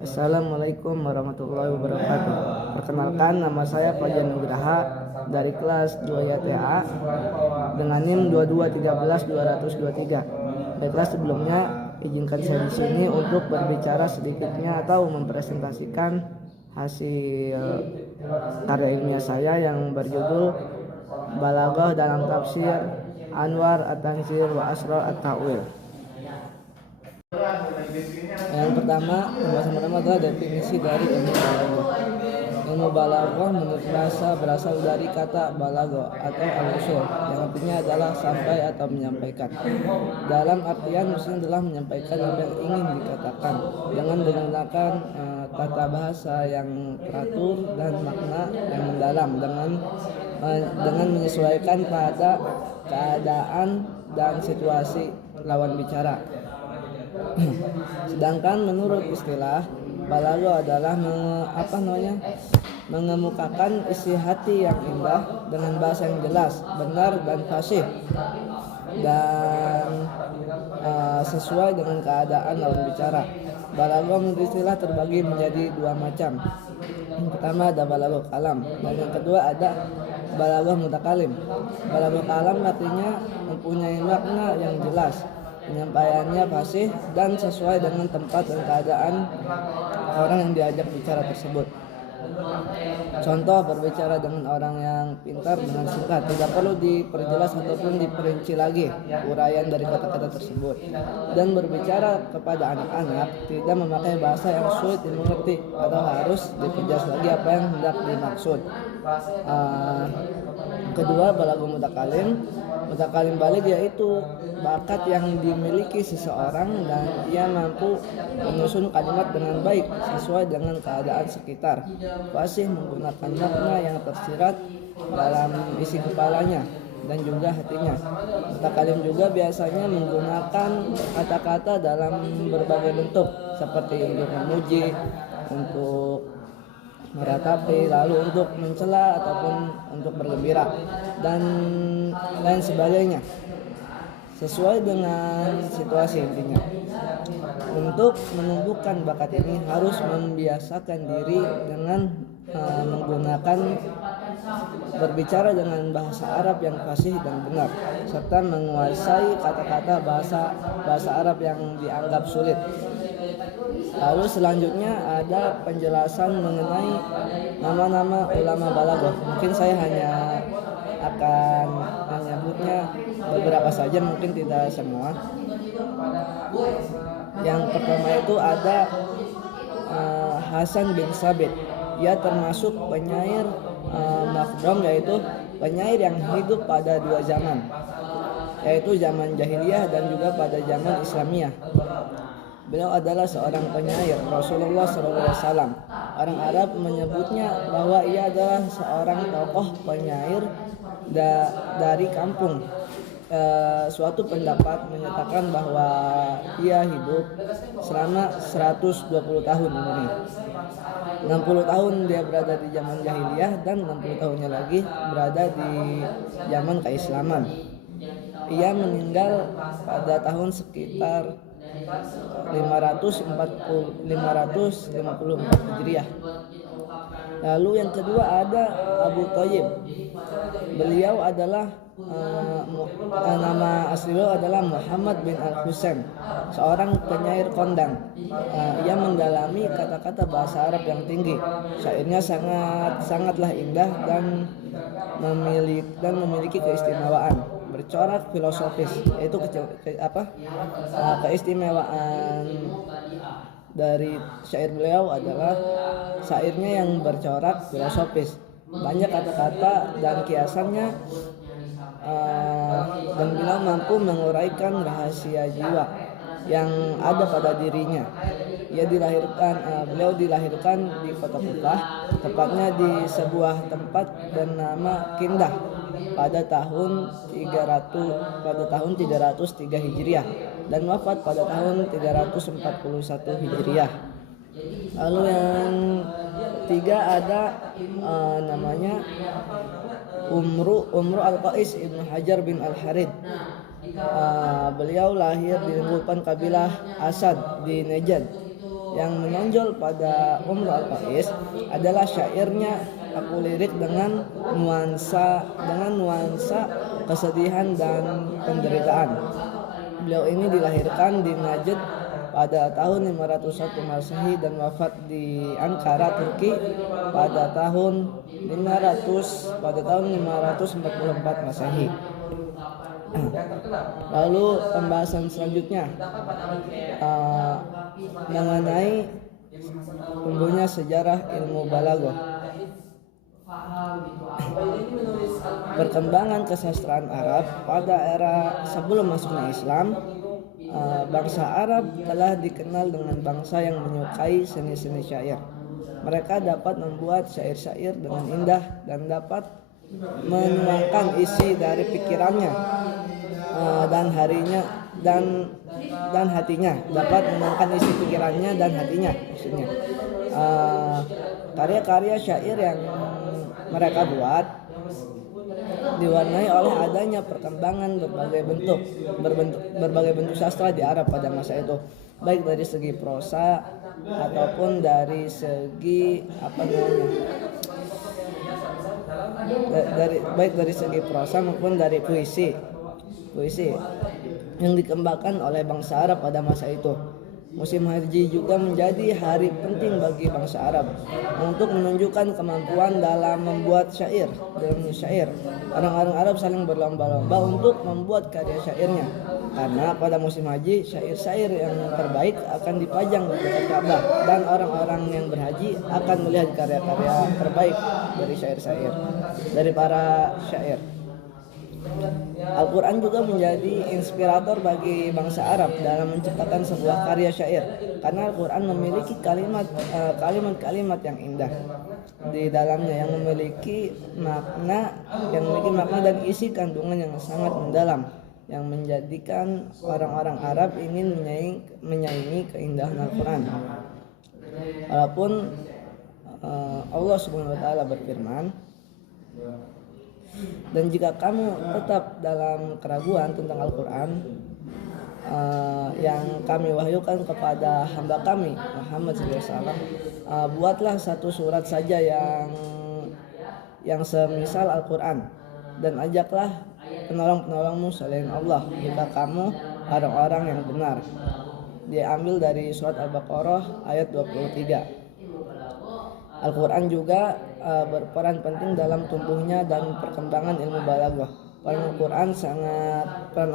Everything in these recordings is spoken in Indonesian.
Assalamualaikum warahmatullahi wabarakatuh. Perkenalkan, nama saya Fajar Nugraha dari kelas 2 YTA dengan NIM 2213223. Dari kelas sebelumnya, izinkan saya di sini untuk berbicara sedikitnya atau mempresentasikan hasil karya ilmiah saya yang berjudul Balaghah dalam Tafsir Anwar At-Tanzir wa Asrar At-Ta'wil. Yang pertama adalah definisi dari ilmu balaghah. Ilmu balaghah menurut bahasa berasal dari kata balagho atau al-usul, yang artinya adalah sampai atau menyampaikan. Dalam artian maksudnya adalah menyampaikan apa yang ingin dikatakan dengan menggunakan tata bahasa yang teratur dan makna yang mendalam dengan menyesuaikan pada keadaan dan situasi lawan bicara. Sedangkan menurut istilah balaghah adalah mengemukakan isi hati yang indah dengan bahasa yang jelas, benar dan fasih dan sesuai dengan keadaan lawan bicara. Balaghah menurut istilah terbagi menjadi dua macam. Yang pertama ada balaghah kalam dan yang kedua ada balaghah mutakalim. Balaghah kalam artinya mempunyai makna yang jelas, penyampaiannya fasih dan sesuai dengan tempat dan keadaan orang yang diajak bicara tersebut. Contoh, berbicara dengan orang yang pintar dengan singkat, tidak perlu diperjelas ataupun diperinci lagi uraian dari kata-kata tersebut. Dan berbicara kepada anak-anak tidak memakai bahasa yang sulit dimengerti atau harus diperjelas lagi apa yang hendak dimaksud. Kedua, balaghah mutakalim. Mutakalim baligh yaitu bakat yang dimiliki seseorang dan ia mampu menyusun kalimat dengan baik sesuai dengan keadaan sekitar. Fasih menggunakan makna yang tersirat dalam isi kepalanya dan juga hatinya. Mutakalim juga biasanya menggunakan kata-kata dalam berbagai bentuk seperti untuk memuji, untuk meratapi, lalu untuk mencela ataupun untuk bergembira dan lain sebagainya, sesuai dengan situasi intinya. Untuk menumbuhkan bakat ini harus membiasakan diri dengan menggunakan berbicara dengan bahasa Arab yang fasih dan benar, serta menguasai kata-kata bahasa Arab yang dianggap sulit. Lalu selanjutnya ada penjelasan mengenai nama-nama ulama balaghah. Mungkin saya hanya akan menyebutnya beberapa saja, mungkin tidak semua. Yang pertama itu ada Hasan bin Sabit. Ia termasuk penyair makhdum, yaitu penyair yang hidup pada dua zaman, yaitu zaman jahiliyah dan juga pada zaman Islamiyah. Beliau adalah seorang penyair Rasulullah SAW. Orang Arab menyebutnya bahwa ia adalah seorang tokoh penyair dari kampung. Suatu pendapat menyatakan bahwa ia hidup selama 120 tahun umurnya. 60 tahun dia berada di zaman jahiliyah dan 60 tahunnya lagi berada di zaman keislaman. Ia meninggal pada tahun sekitar 554 Hijriah. Lalu yang kedua ada Abu Thayyib. Beliau adalah nama asli beliau adalah Muhammad bin Al-Husain, seorang penyair kondang. Ia mendalami kata-kata bahasa Arab yang tinggi. Syairnya sangatlah indah dan memiliki keistimewaan, bercorak filosofis. Itu keistimewaan dari syair beliau adalah syairnya yang bercorak filosofis, banyak kata-kata dan kiasannya, dan beliau mampu menguraikan rahasia jiwa yang ada pada dirinya. Beliau dilahirkan di kota Kufah, tepatnya di sebuah tempat bernama Kindah pada tahun 303 Hijriah dan wafat pada tahun 341 Hijriah. Lalu yang ketiga ada namanya Umru Al-Qais Ibnu Hajar bin Al-Harith. Beliau lahir di lingkungan kabilah Asad di Najd Yang menonjol pada Umru Al-Qais adalah syairnya Aku Lirik dengan nuansa kesedihan dan penderitaan. Beliau ini dilahirkan di Najd pada tahun 501 Masehi dan wafat di Ankara, Turki pada tahun 544 Masehi. Lalu pembahasan selanjutnya mengenai tumbuhnya sejarah ilmu balaghah. Perkembangan kesastraan Arab pada era sebelum masuknya Islam. Bangsa Arab telah dikenal dengan bangsa yang menyukai seni-seni syair. Mereka dapat membuat syair-syair dengan indah dan dapat menuangkan isi dari pikirannya dan hatinya, dapat menuangkan isi pikirannya dan hatinya maksudnya. Karya-karya syair yang mereka buat diwarnai oleh adanya perkembangan berbagai bentuk sastra di Arab pada masa itu, baik dari segi prosa ataupun dari segi dari segi prosa maupun dari puisi yang dikembangkan oleh bangsa Arab pada masa itu. Musim haji juga menjadi hari penting bagi bangsa Arab untuk menunjukkan kemampuan dalam membuat syair. Orang-orang Arab saling berlomba-lomba untuk membuat karya syairnya, karena pada musim haji syair-syair yang terbaik akan dipajang di dekat Ka'bah dan orang-orang yang berhaji akan melihat karya-karya terbaik dari para syair. Al-Quran juga menjadi inspirator bagi bangsa Arab dalam menciptakan sebuah karya syair, karena Al-Quran memiliki kalimat-kalimat yang indah di dalamnya yang memiliki makna dan isi kandungan yang sangat mendalam, yang menjadikan orang-orang Arab ingin menyaingi keindahan Al-Quran. Walaupun Allah Subhanahu wa taala berfirman, dan jika kamu tetap dalam keraguan tentang Al-Quran yang kami wahyukan kepada hamba kami Muhammad SAW, buatlah satu surat saja yang semisal Al-Quran, dan ajaklah penolong-penolongmu selain Allah jika kamu orang-orang yang benar. Diambil dari surat Al-Baqarah ayat 23. Al-Quran juga berperan penting dalam tumbuhnya dan perkembangan ilmu balaghah. Peran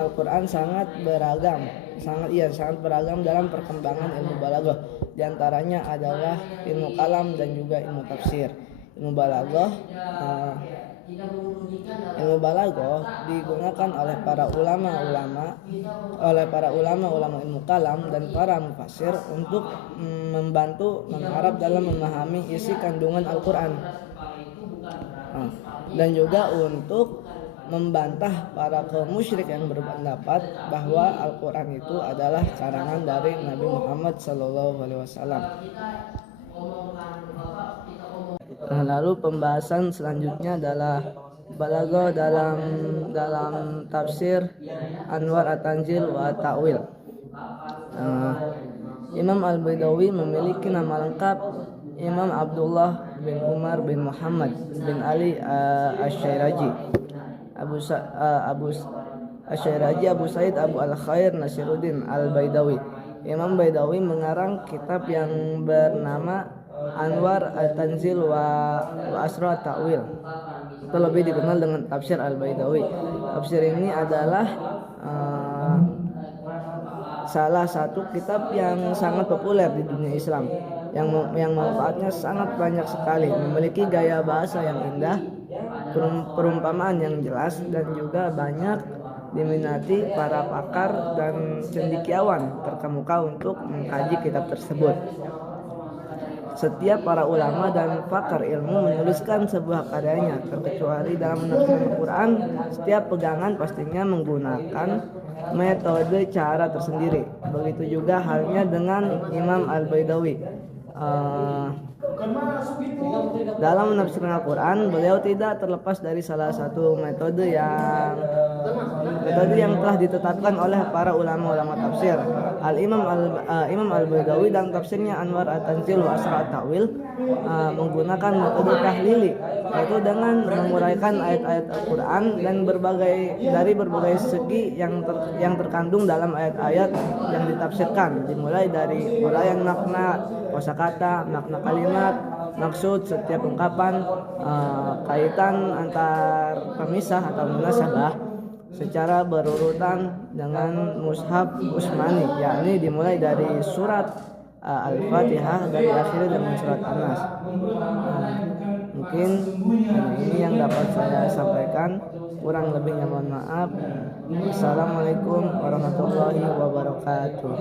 Al-Quran sangat beragam dalam perkembangan ilmu balaghah. Di antaranya adalah ilmu kalam dan juga ilmu tafsir. Ilmu balaghah digunakan oleh para ulama ilmu kalam dan para mufassir untuk membantu Arab dalam memahami isi kandungan Al-Quran, dan juga untuk membantah para kaum musyrik yang berpendapat bahwa Al-Quran itu adalah karangan dari Nabi Muhammad SAW. Lalu pembahasan selanjutnya adalah balaghah dalam tafsir Anwar At-Tanzil wa Ta'wil. Imam Al-Baidawi memiliki nama lengkap Imam Abdullah bin Umar bin Muhammad bin Ali Asy-Syairaji, Abu Sa'id Abu Al-Khair Nasiruddin Al-Baidawi. Imam Baidawi mengarang kitab yang bernama Anwar At-Tanzil wa Asrar Ta'wil, atau lebih dikenal dengan tafsir Al-Baidawi. Tafsir ini adalah salah satu kitab yang sangat populer di dunia Islam, yang manfaatnya sangat banyak sekali, memiliki gaya bahasa yang indah, perumpamaan yang jelas, dan juga banyak diminati para pakar dan cendekiawan terkemuka untuk mengkaji kitab tersebut. Setiap para ulama dan pakar ilmu menuliskan sebuah karyanya, terkecuali dalam menafsirkan Al-Quran. Setiap pegangan pastinya menggunakan metode cara tersendiri. Begitu juga halnya dengan Imam Al-Baidawi. Dalam menafsirkan Al-Quran, beliau tidak terlepas dari salah satu metode yang telah ditetapkan oleh para ulama-ulama tafsir, Imam Al-Baidawi dalam tafsirnya Anwar At-Tanzil wa Asrar At-Ta'wil menggunakan metode tahlili, yaitu dengan menguraikan ayat-ayat Al-Quran dan dari berbagai segi yang terkandung dalam ayat-ayat yang ditafsirkan, dimulai dari uraian makna kosakata, makna kalimat, maksud setiap ungkapan, kaitan antar pemisah atau munasabah secara berurutan dengan mushaf Utsmani, yakni dimulai dari surat Al-Fatihah dan diakhiri dengan surat An-Nas. Mungkin ini yang dapat saya sampaikan, kurang lebihnya mohon maaf. Assalamualaikum warahmatullahi wabarakatuh.